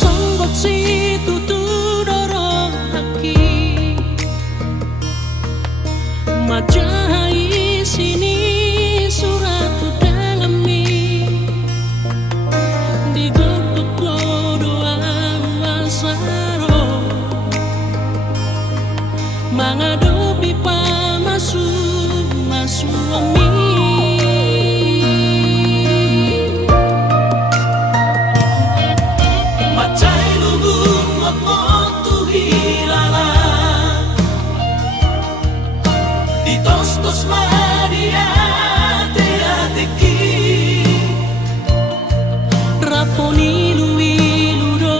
songgot si tutudoro haki majai sini surat udangami digutuk doa wasaro menghadapi pamasu suami macai lubung motu hilala di tos-tos maria te-ateki raponi luiludo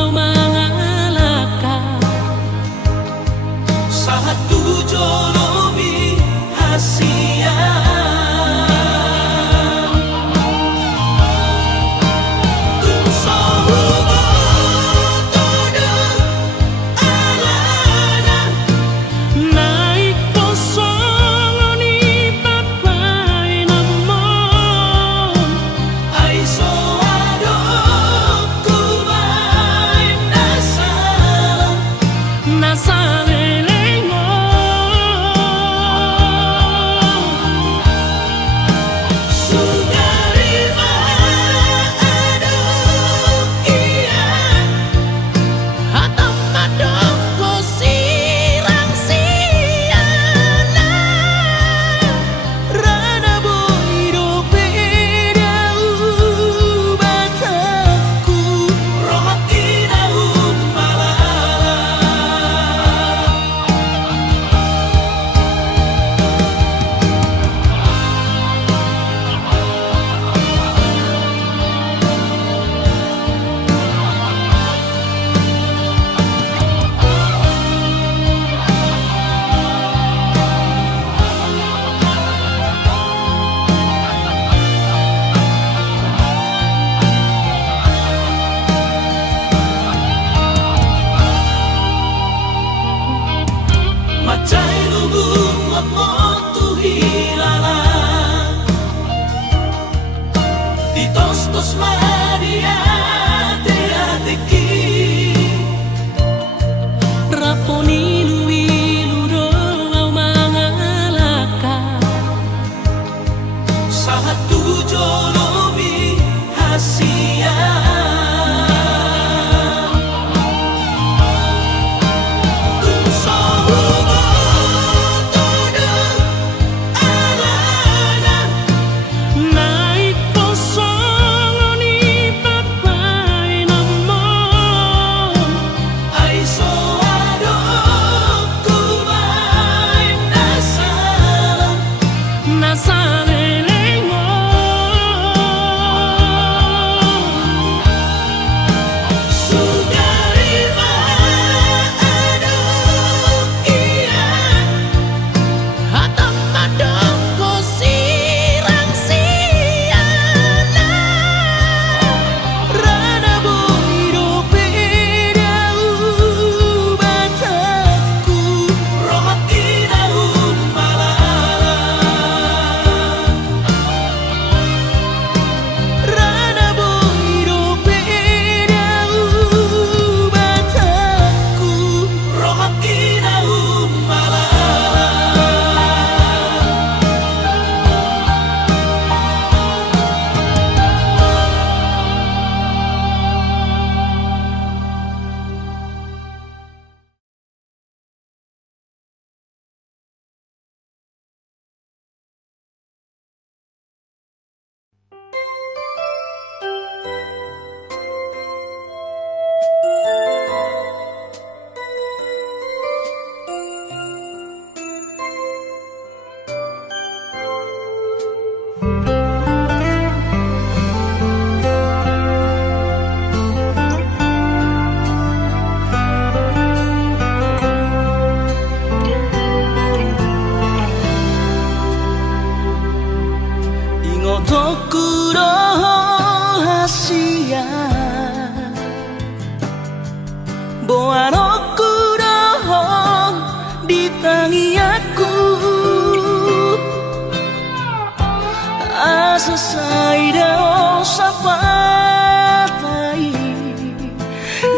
au mangalaka saat tujolobi hasia macai lubung motu hilala di tos-tos maria te-ateki raponi luiludo au mangalaka saat tujolobi hasia Naik kosong ni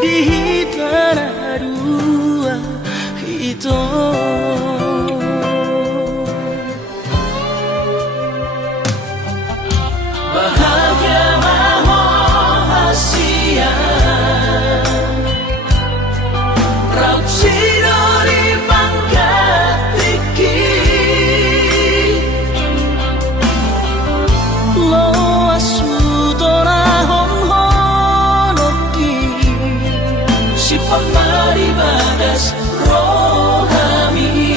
di tanah dua itu. Bahagia rahasia raut sidori pangkat tinggi lo asutora hong honoki si pamari bagas rohami.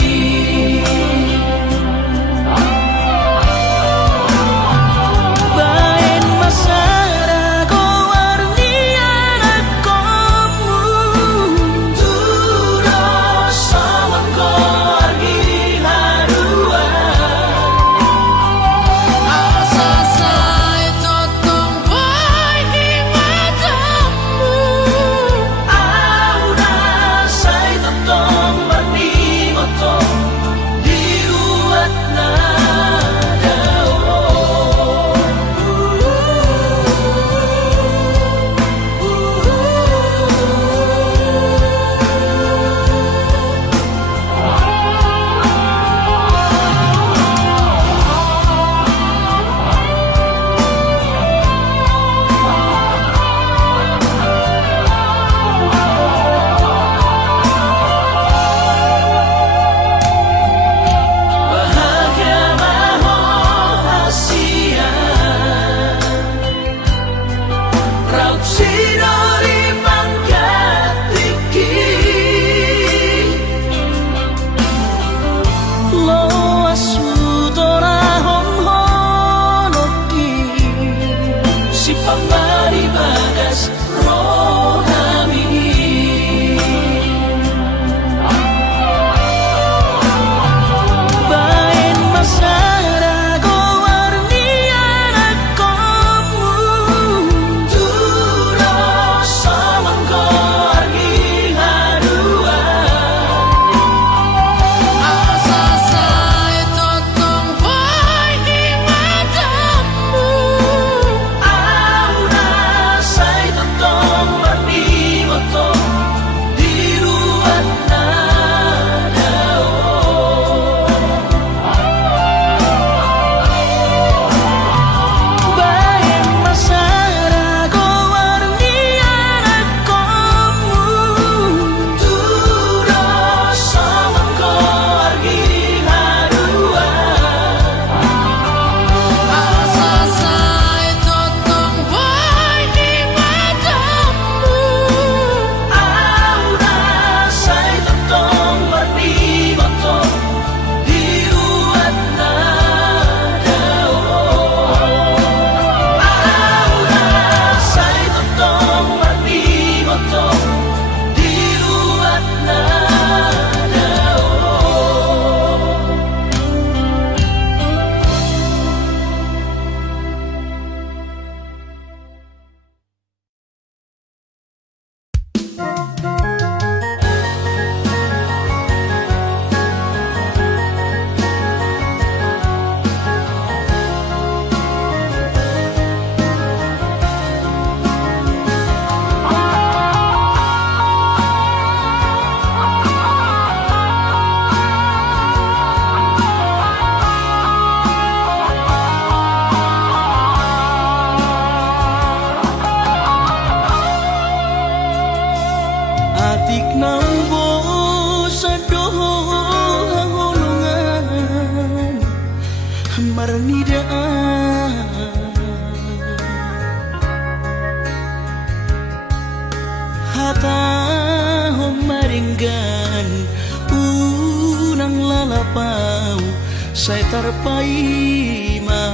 Saya terpaima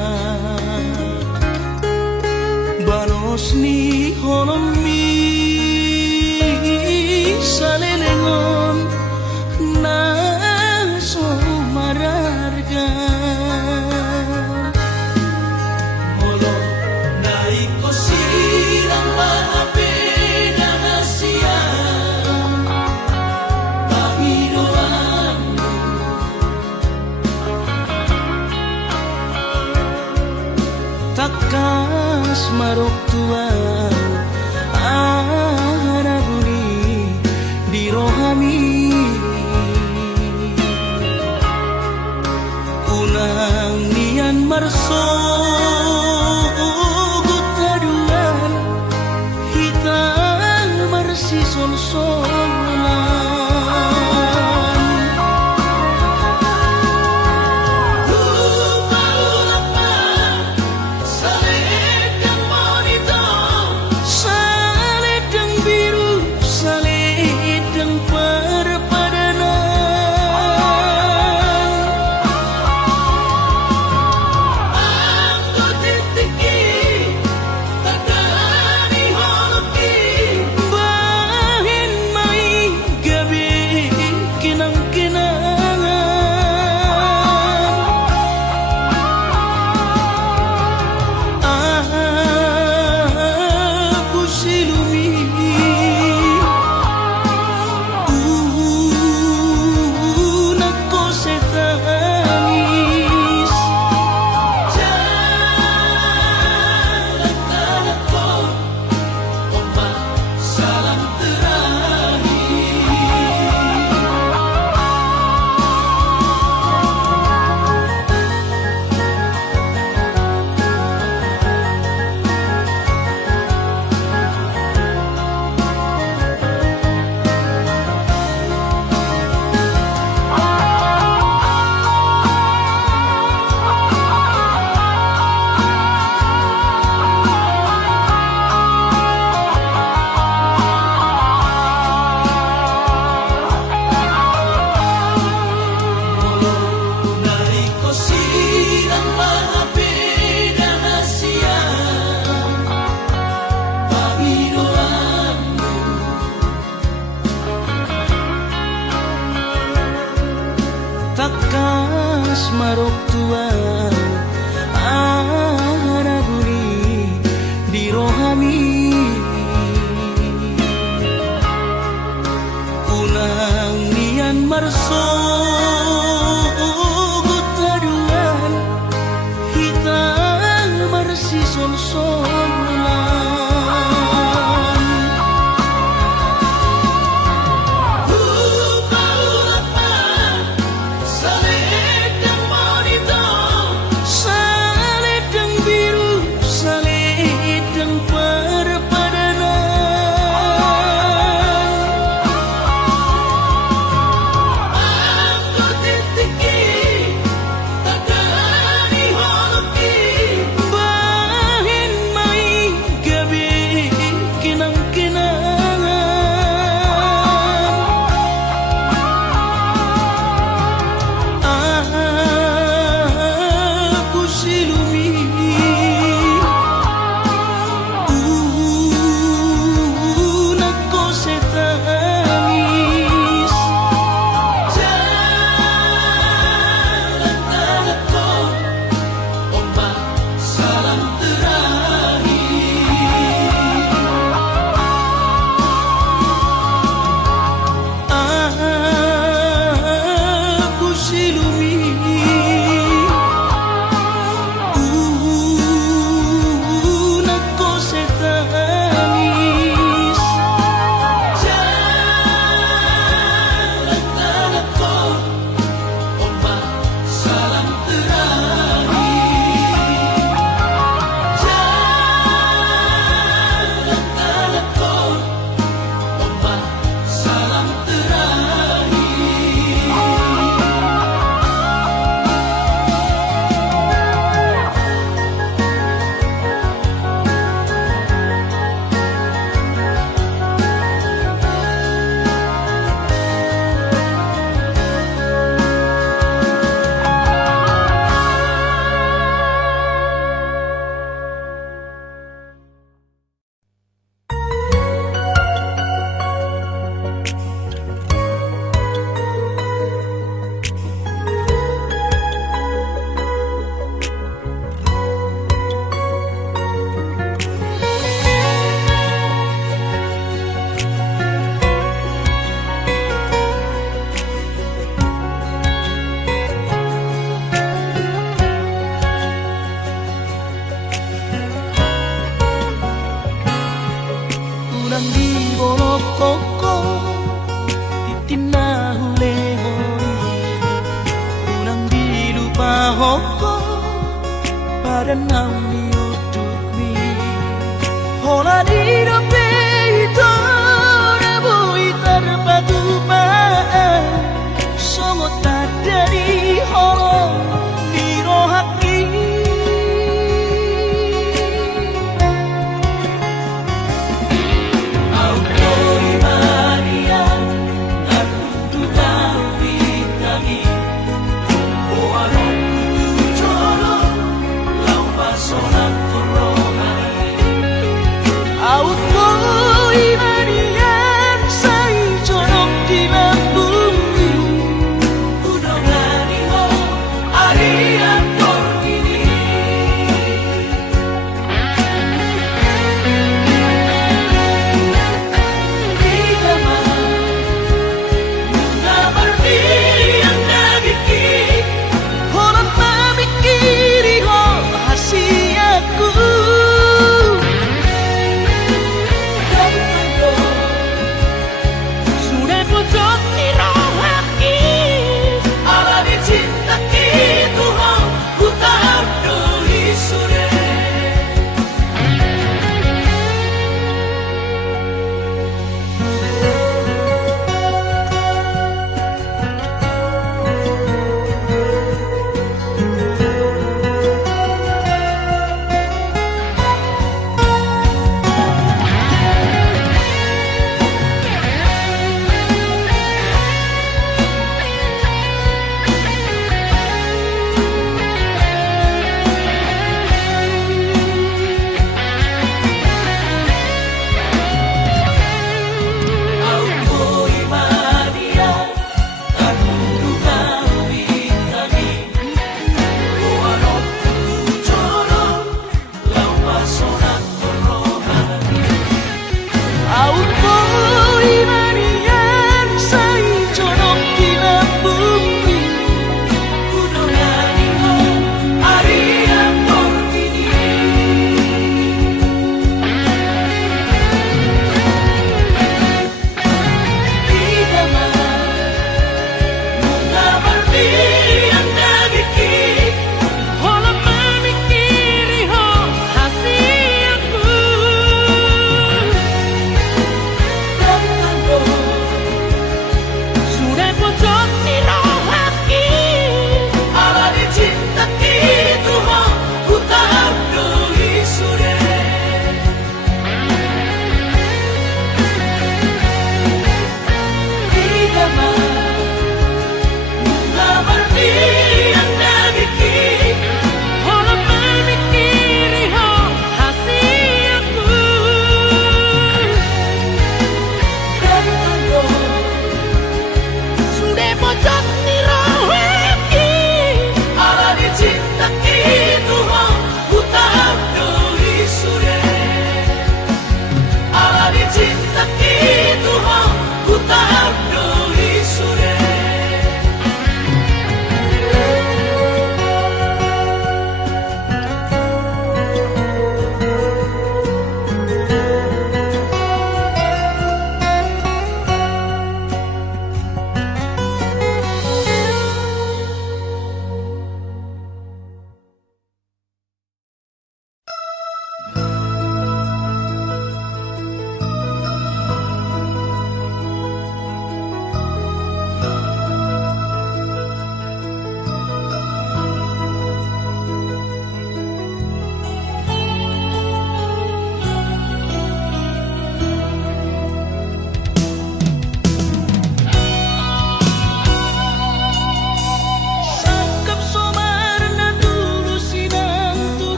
banos ni honon mi salelengon na so mararga molo nai ko sirang maapi na Asia Panginoon takas marok tuaw arok tuan anaguni di rohami unang nian marso gutaduan hitang marsi sol-solan Auto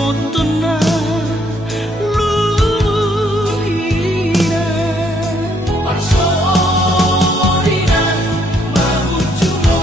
botona luluhina parsorina mahujumo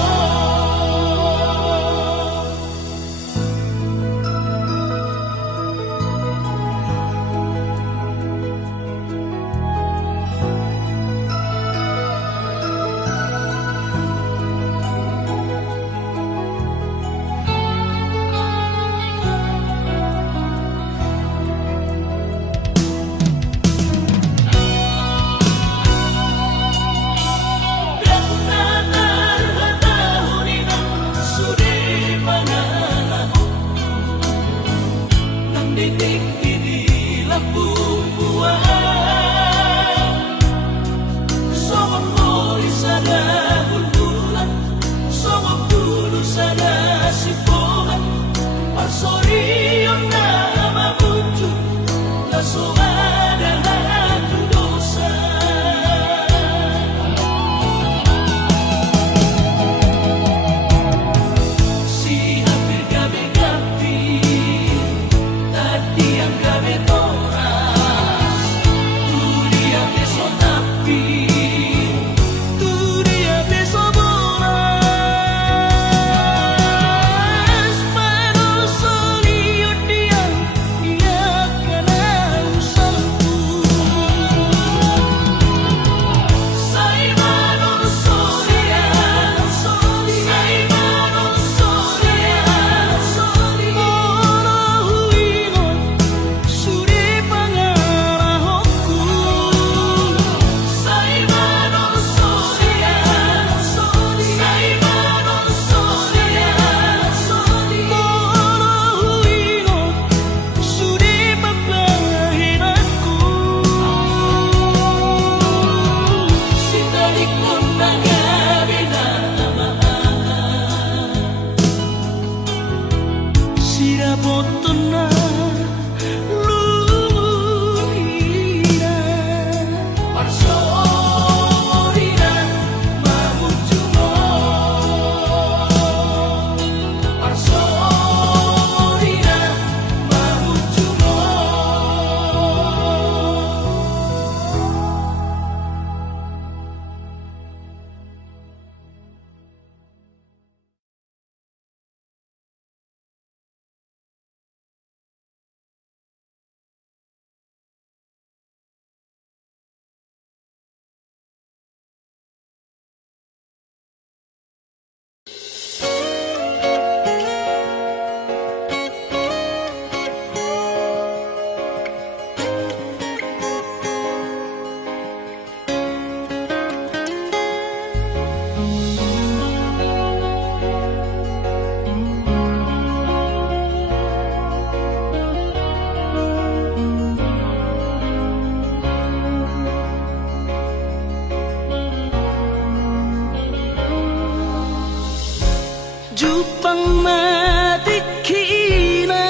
Jupang matikhina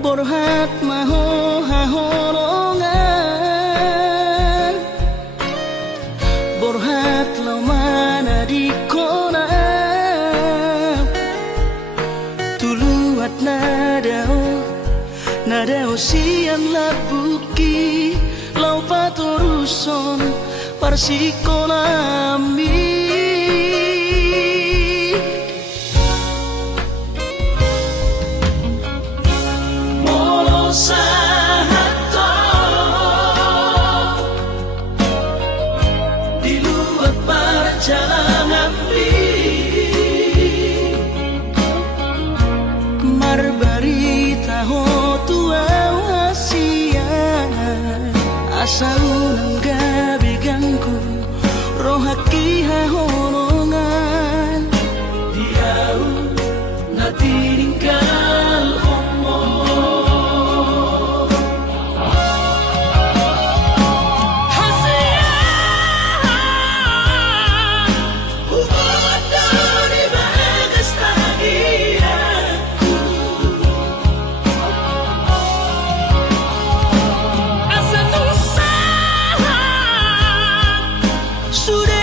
borhat maho hahorongan borhat laumana di kona tuluat nadao sian labuki lau patoruson parsikonami Asaunang gabi gangku rohaki haholongan diau na tininggal omo Sudah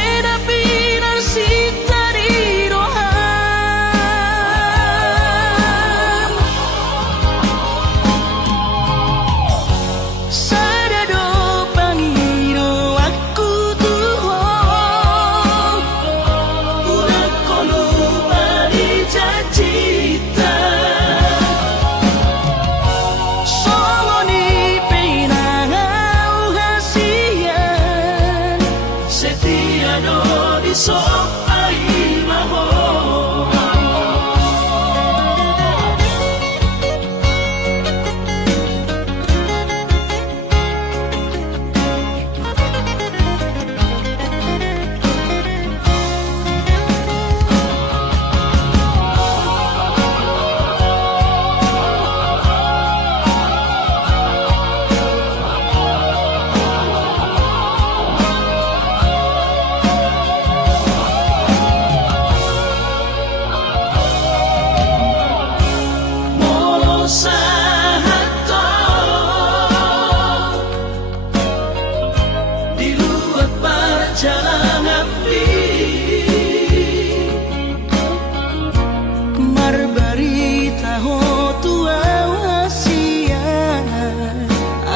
ho tua wasia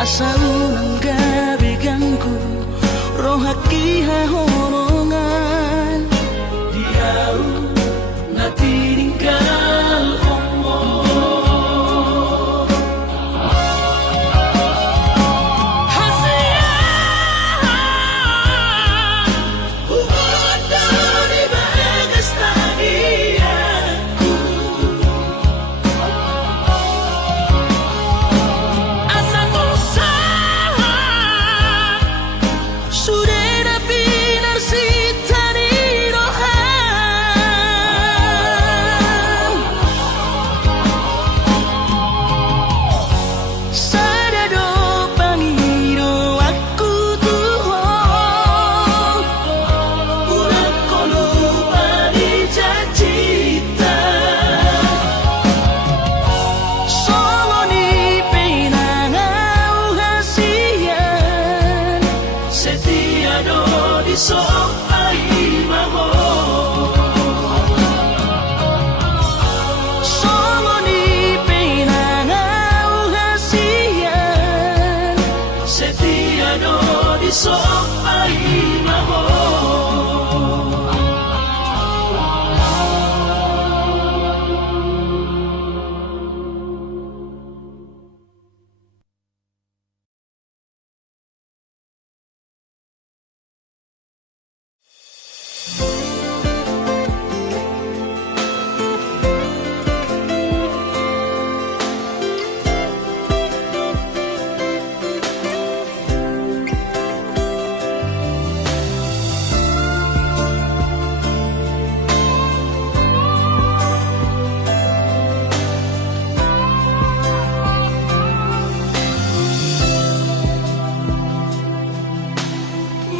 asa unang gabi ganggu rohaki hahonongan diau na tinggal omong hasia hubungan dari bagas tagianku asa usaha sudah binar si tani rohan sadado pangiro aku tuh udah kono padi cita solo ni penangau hasian setia do di sopai maho solo ni penangau hasian setia do di sopai maho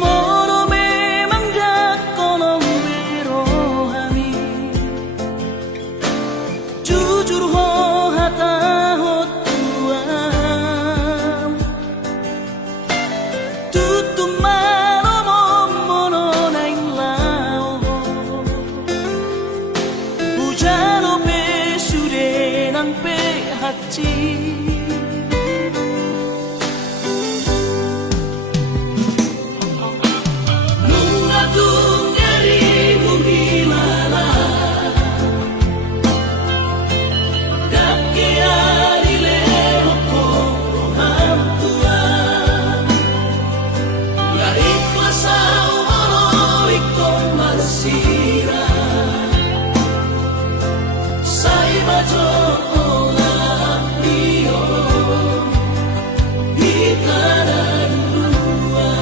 Moro memang dak kono berohami jujur ho hata ho tuam tutum malo mono naing lao bujalo pe sude nang pe hati Nungatung dari muhilala Dake arile hokoro hamtuan Dari klasau molo ikon marsira Sai bajo olah dio Hitaran dua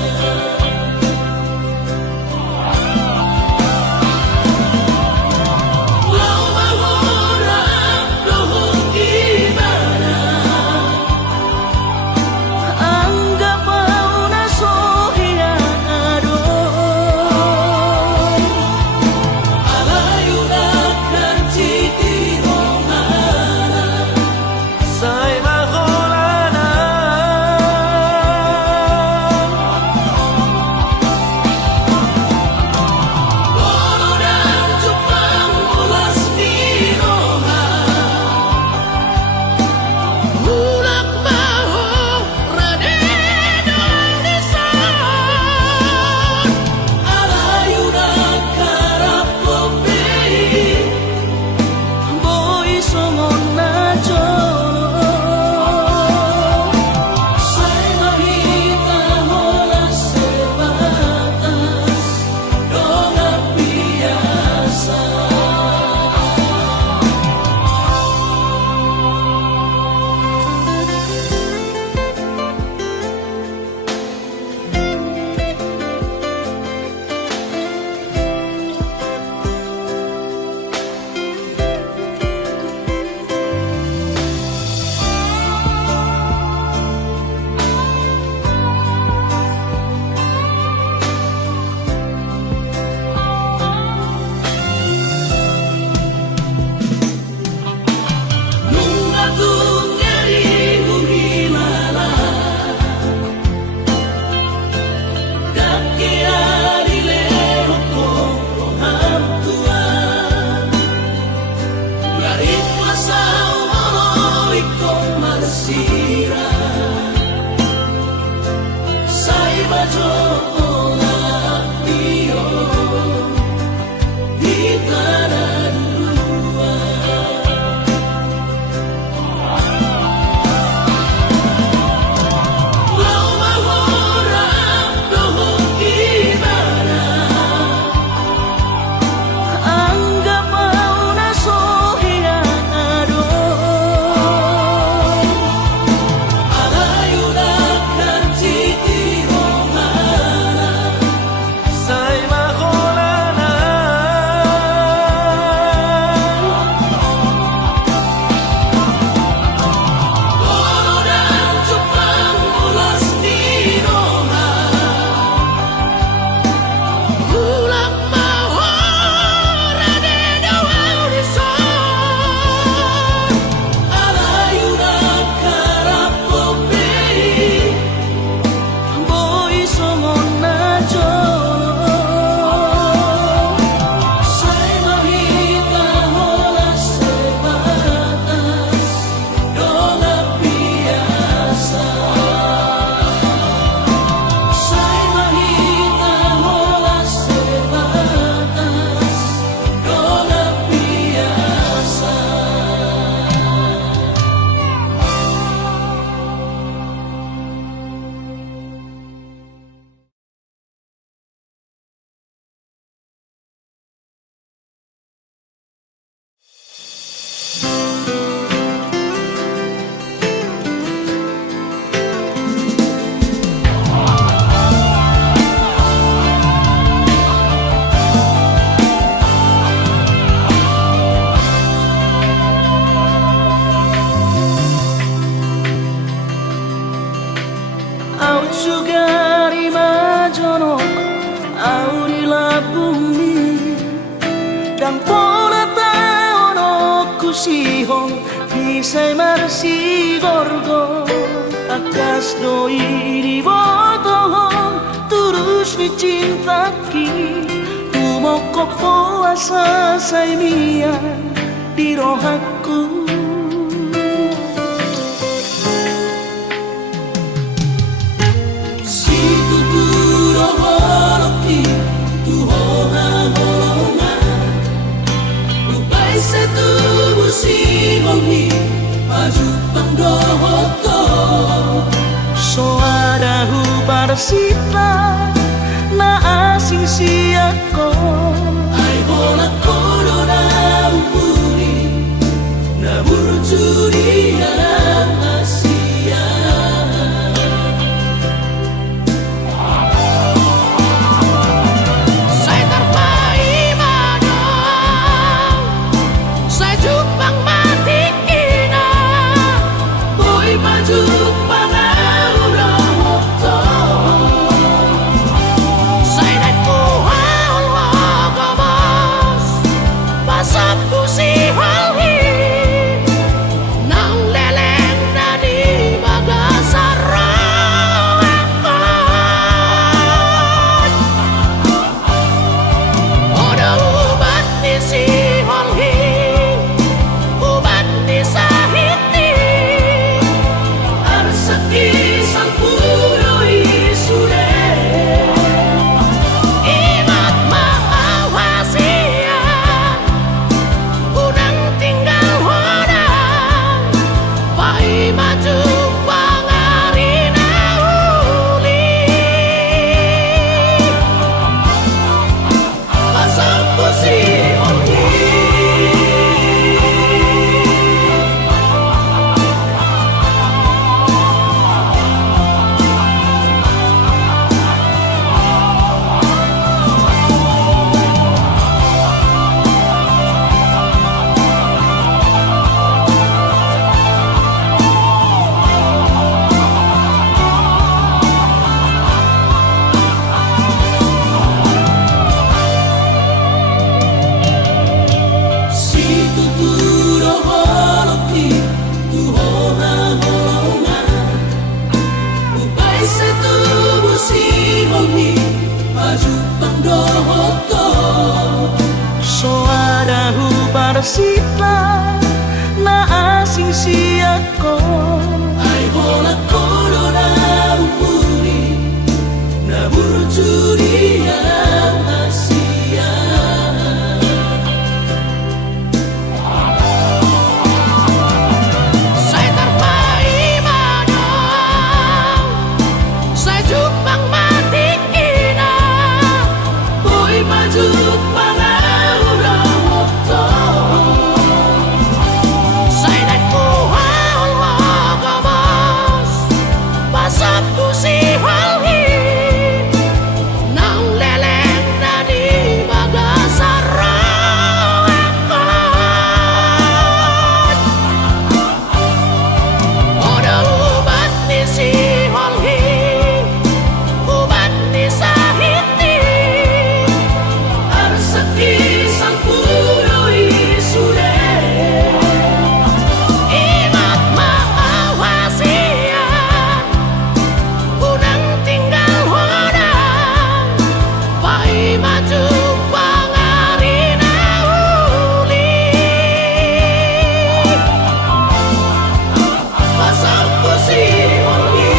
Lau mahora dohong gimana Anggap au na sohia adon Alayu na kan citi rohan Bisay marsi gorgo akas doi di boto turus ni cinta ki umoko puasa say mian di rohaku si tuturo holoki tu hoha holonga ubay sa tubo si hongi maju pangdohoto so ada hubarsita na asing siako ay hola korona umuri na burjuri asia saya terpaimano saya jupang mati kina boy maju pangaura hoto saya dan kuhal hagabas pasapu si halhi nang leleng na di bagasarakan oda ubat ni si halhi ubat ni sahiti arsaki sang puroi sure ingat maawasian unang tinggal hodang pai maju pangarina uli pasapu si ongi si tuturo holoki tu hoha holonga ubay sa tubo si hongi maju pangdohoto so ada hubarsita na asing siako ay hola korona umuri na burjuri asia saya terpaimano saya jupang mati kina boy maju pangaura hoto saya dan kuhal hagabas pasapu si halhi nang leleng na di bagasarakan oda ubat ni si halhi ubat ni sahiti arsaki sang puroi sure ingat maawasian unang tinggal hodang pai maju pangarina uli pasapu si ongi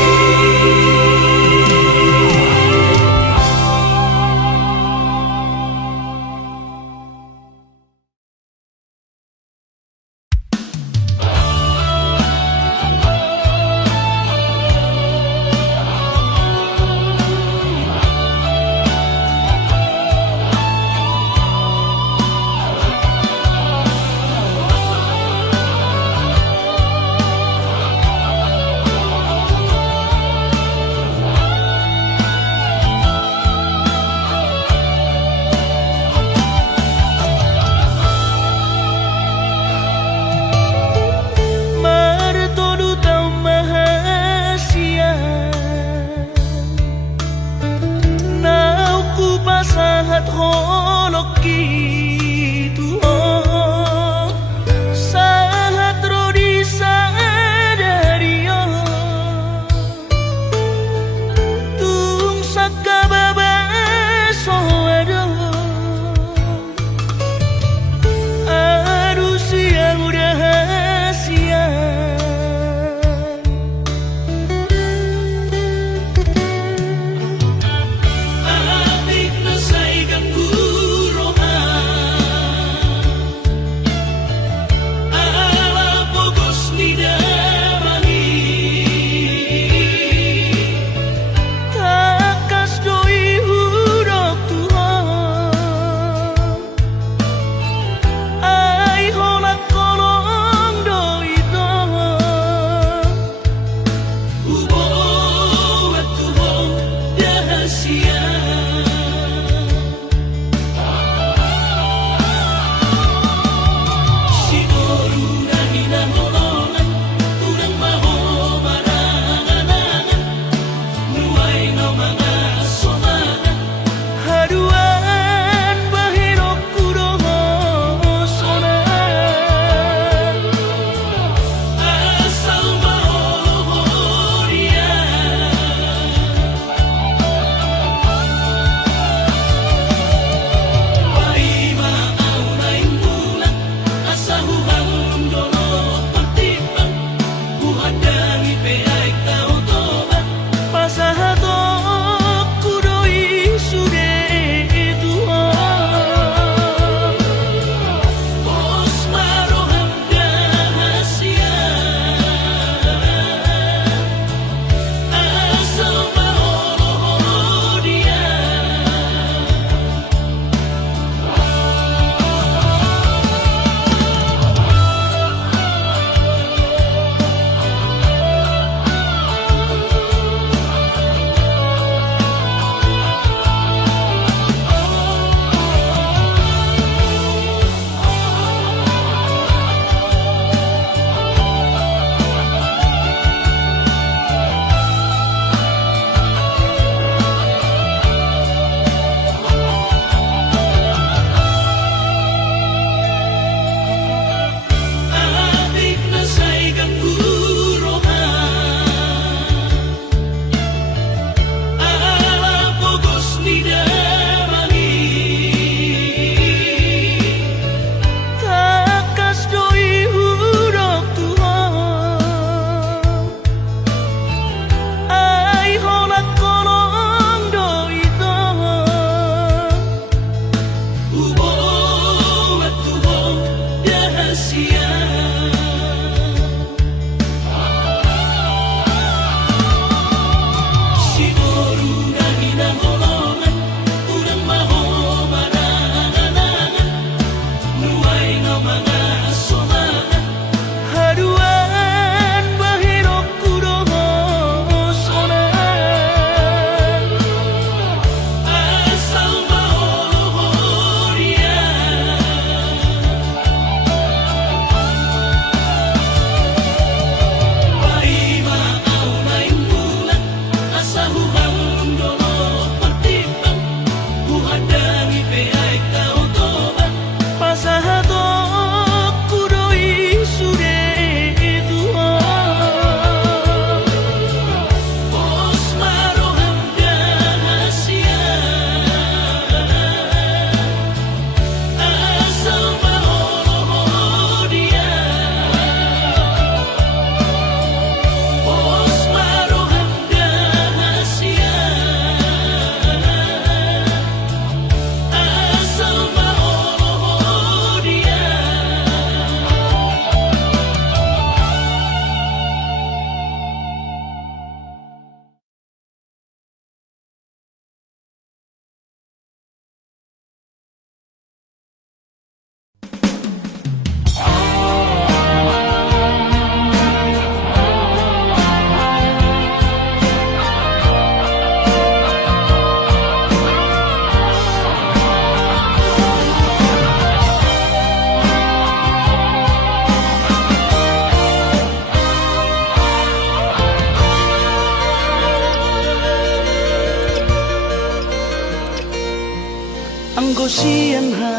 sian ha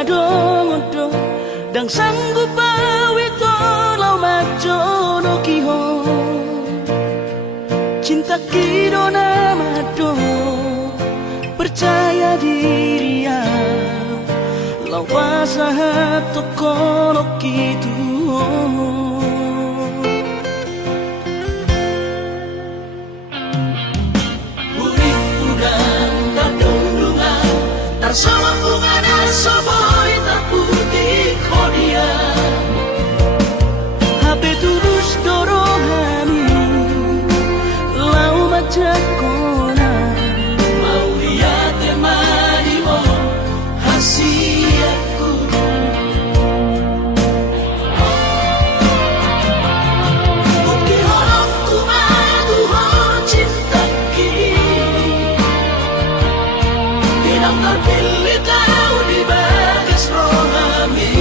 adong-odong dang sanggup bawi tolau majono kihon cinta kidona mado percaya diri ya lawas hatu kono kitu sama bunga dan soboy tak putih kodia Habe tulus dorohani lau majakona mau lihat temani mo hasiatku bukti horong tu madu hon cinta kini bilang terpilih kau di bagas rohami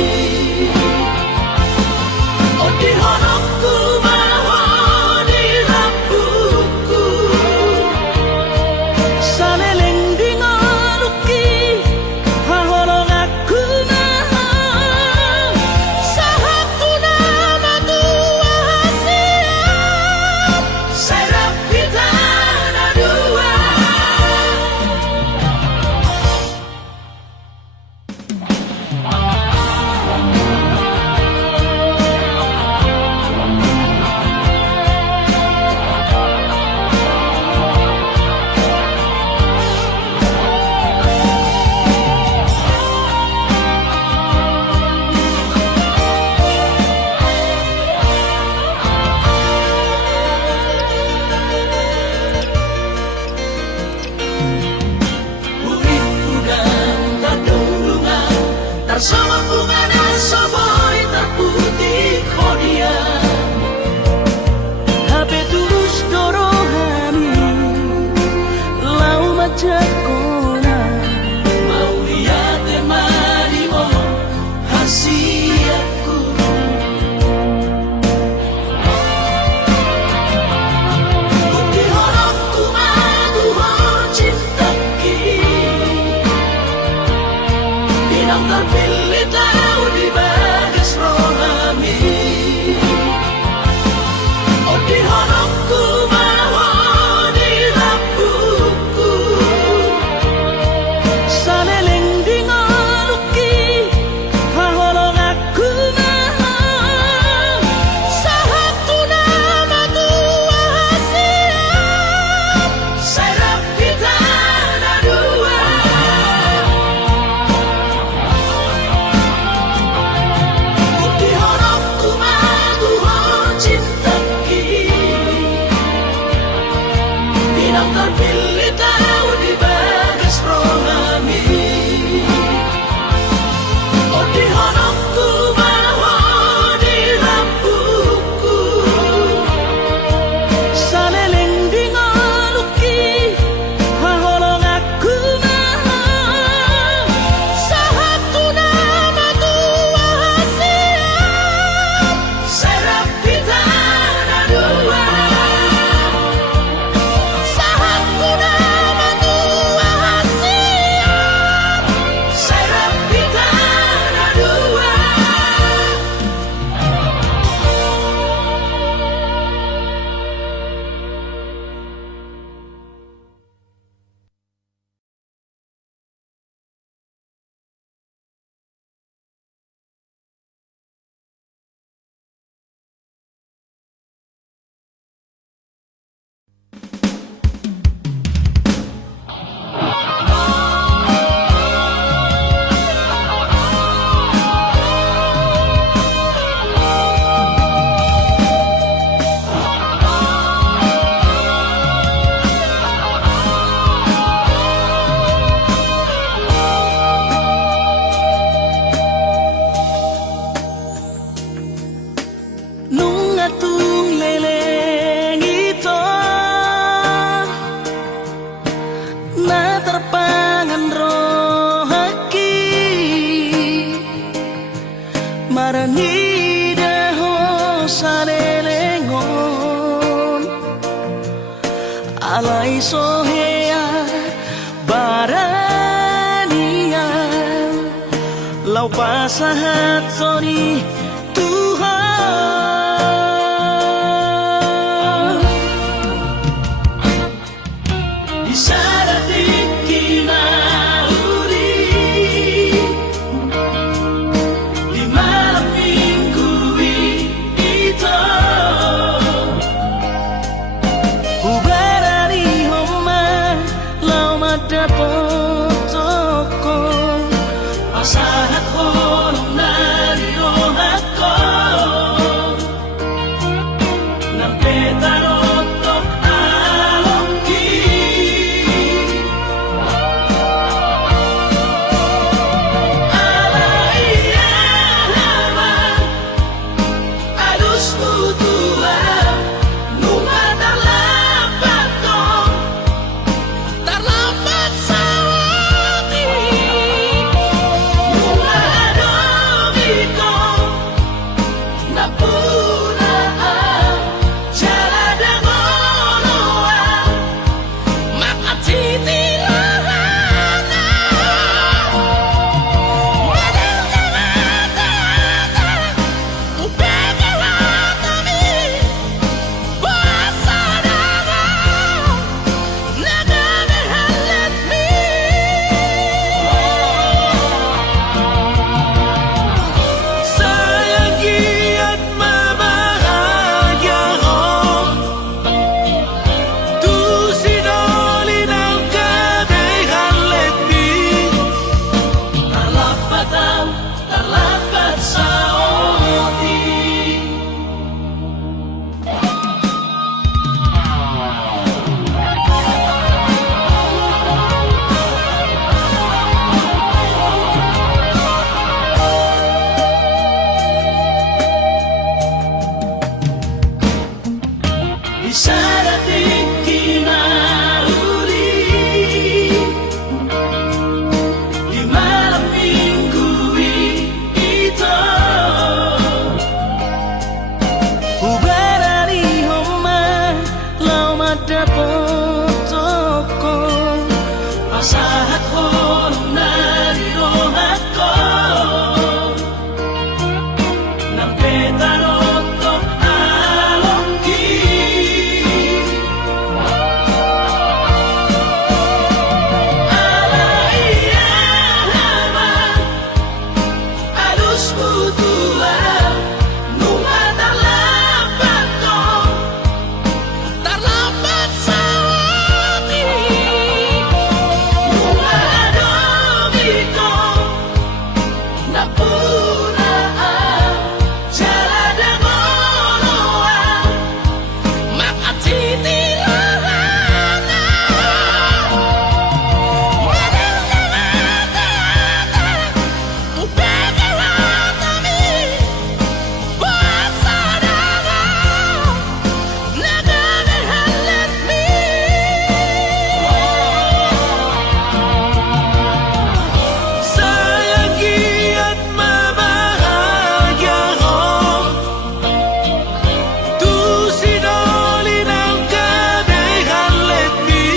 oh di honokku mau di rambutku saleleng dingoluki hahorong aku naha Sahatu nama tua hasiat serap kita ada dua sama bunga dan soboy tak putih kodia Habe tulus dorohani lau majakona mau lihat temani mo hasiatku bukti horong tu madu hon cinta kini bilang terpilih tahu di bagas rohami oh di honokku mau di rambutku saleleng dingoluki hahorong aku naha Sahatu nama tua hasiat serap kita ada dua bukti honokku madu hon cinta kini bilang terpilih tahu di bagas rohami oh di honokku mau di rambutku saleleng dingoluki hahorong aku naha Sahatu nama tua hasiat serap kita ada dua Sahatu nama tua hasiat serap kita ada dua nung atung leleng ito na terpangan rohaki marani daho salelengon alay sohea barania lau pasahat sorry Tuhan Di sana kinauli di malam minggu itu Uberani homa lau madapotoko pasahat honong nariohat ko ng petarotok alongki alaiyaman alus mutua numatalapat ko Terlambat sawati Adobe ko napunaan jalan ngoloan makatitilahan Sayangi at mamahagya ko Tu sinoli ng kadehan let me talapat sa oti Di sana kinauli di malam minggu itu Uberani homa lau madapotoko pasahat honong nariohat ko ng petarotok alongki alaiyaman alus mutua numatalapat ko Terlambat sawati Adobe ko napunaan jalan ngoloan makatitilahan Sayangi at mamahagya ko Tu sinoli ng kadehan let me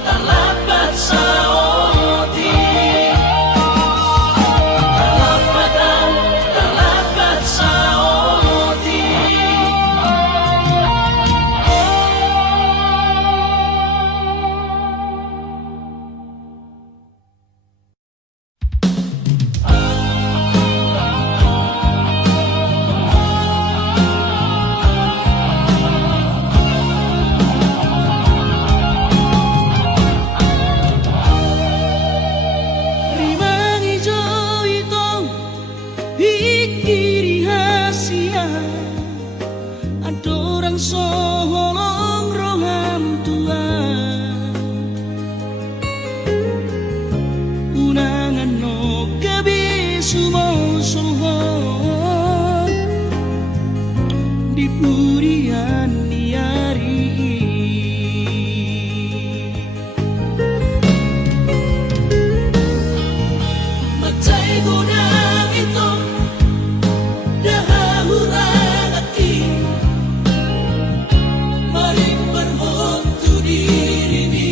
talapat sa oti talapat sa oti Limang hijau itu pikir rahasia Ada orang solong roham Tuhan Unangan no gabi sumo solong Di purian niari Matay ko na ito dahahurang ati maring barhon tu dirimi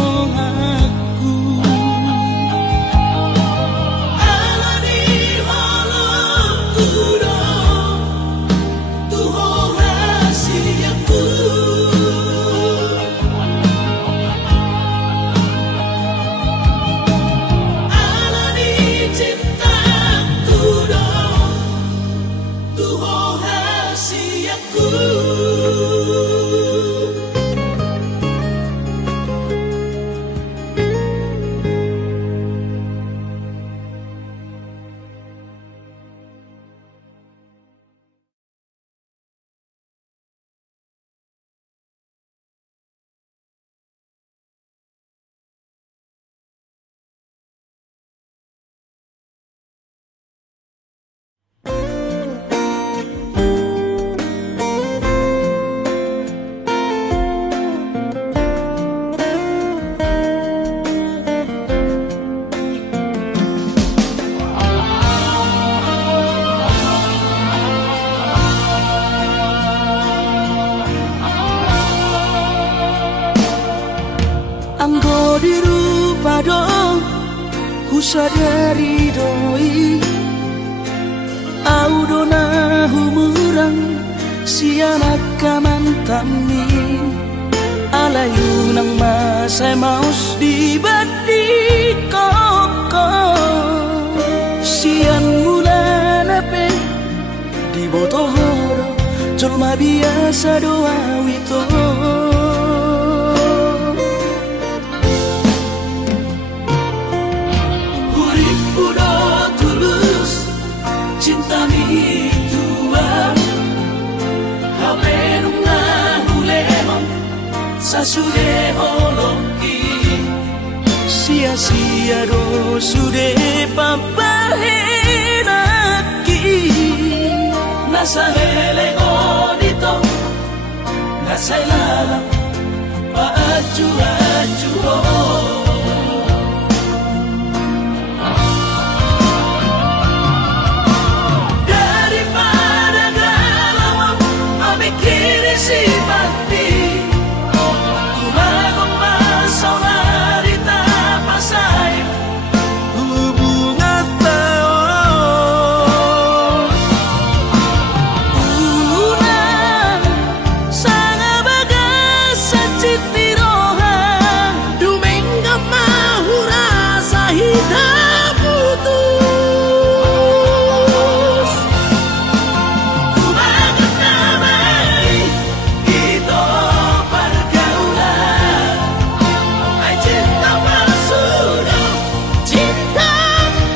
rohaku. Alani halangku dong, Tuhan rahasiaku. Alani cintaku dong, Tuhan rahasiaku. Anggo dirupa dong husadari doi audona humurang sianak kamantami alayu nang masay maus di badi koko sian mula nape di botohoro cuma biasa doa wito. Cinta mi Tuhan, hape nunga hulemang sasude holoki. Sia-sia do sude papahenaki. Nasa helego dito, nasa ilalang paaju-aju. Kini si mati tumagong masawa di tapasay Hubungan tao Una Sana bagas sa ni roha Dumengga mahura sa hitam putus Tumagat damay ito pergaulan Ay cinta palsudo cinta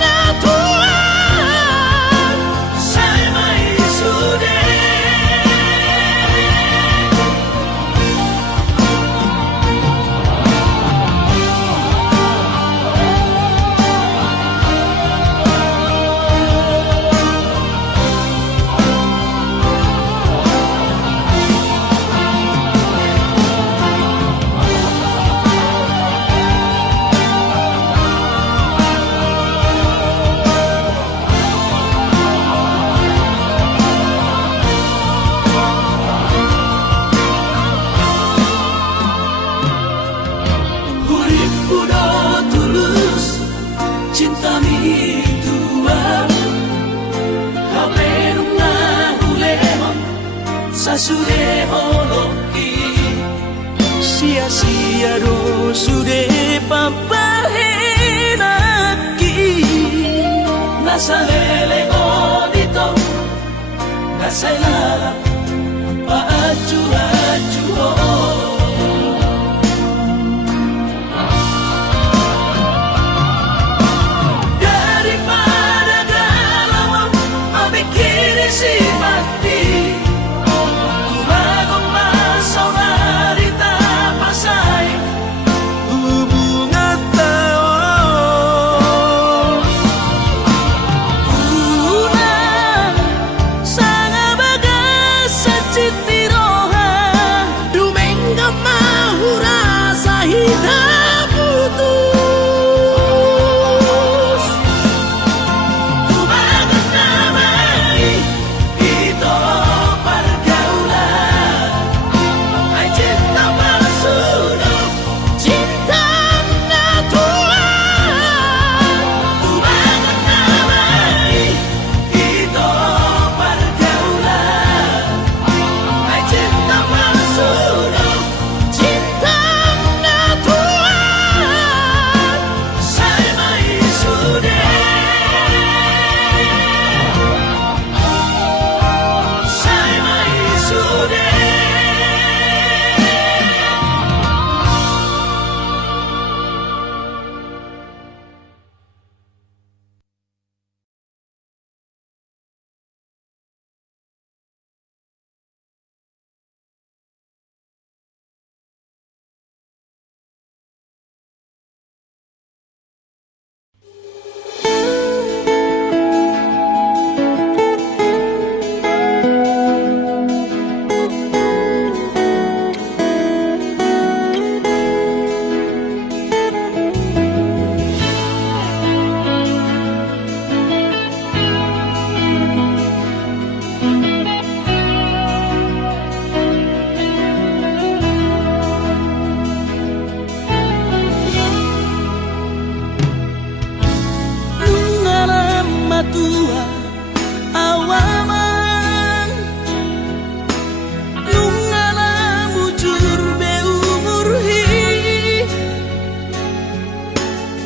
na Tuhan Say may sude Urip udah tulus cinta mi Tuhan hape nunga hulemang sasude holoki Sia-sia do sude papahenaki. nasa helego dito nasa ilalang paaju-aju. Daripada galau ambil kiri si mati tumagong masawa di tapasay Hubungan tao Una Sana bagas sa ni roha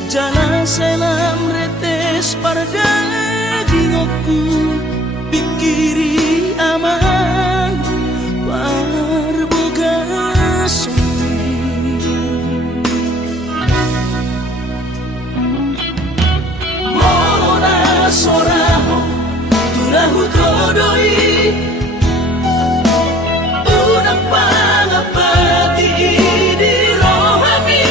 Jala selam retes pardagingokku pikiri aman parboga sumi Mona soraho tulahu todoi unang pangapati di rohami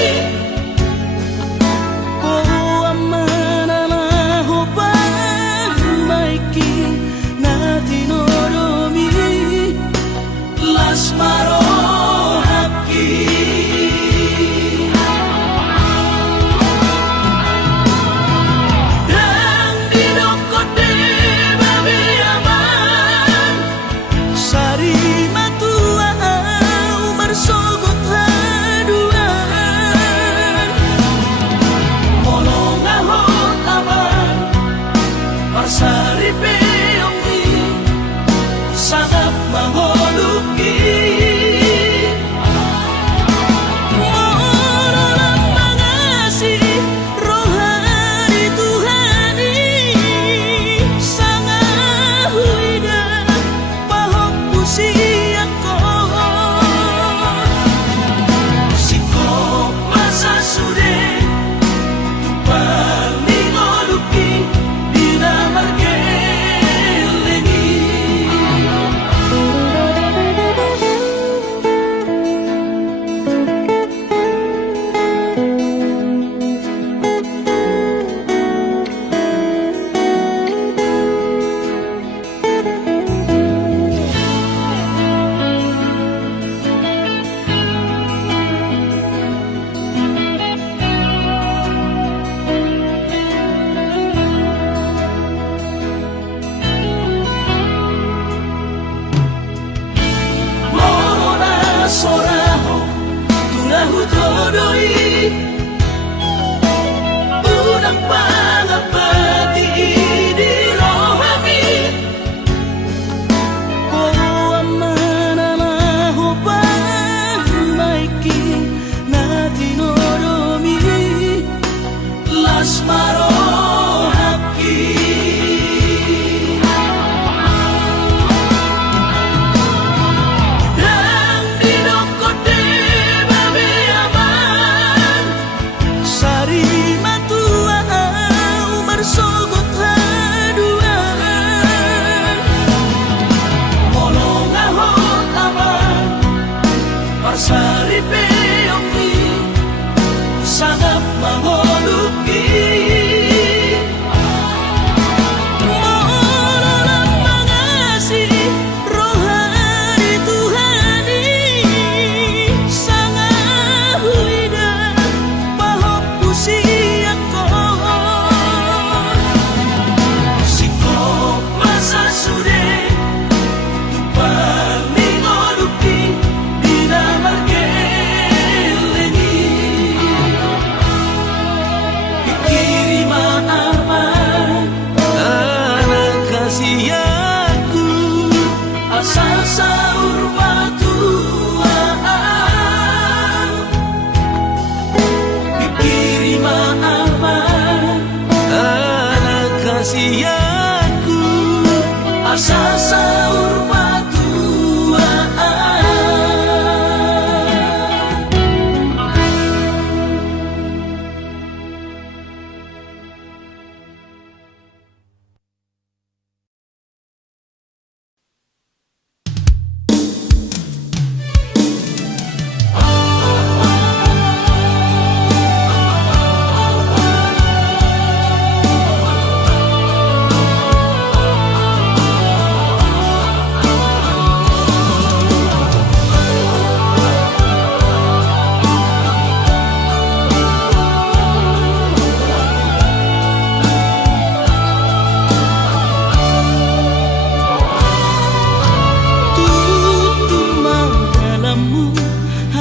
Soraho tulahu todoi unang pangapati di rohami amanalaho pamaiki na tinoromi las marohaki Saripe yongki sangat mengoluki Mohon mengasihi rohani Tuhani sangat huida pahop usiaku sikop masa sudah tumpah mengoluki asal sahur batuan dikiri aman anak kasih aku asal sahur batuan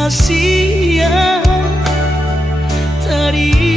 Sia tadi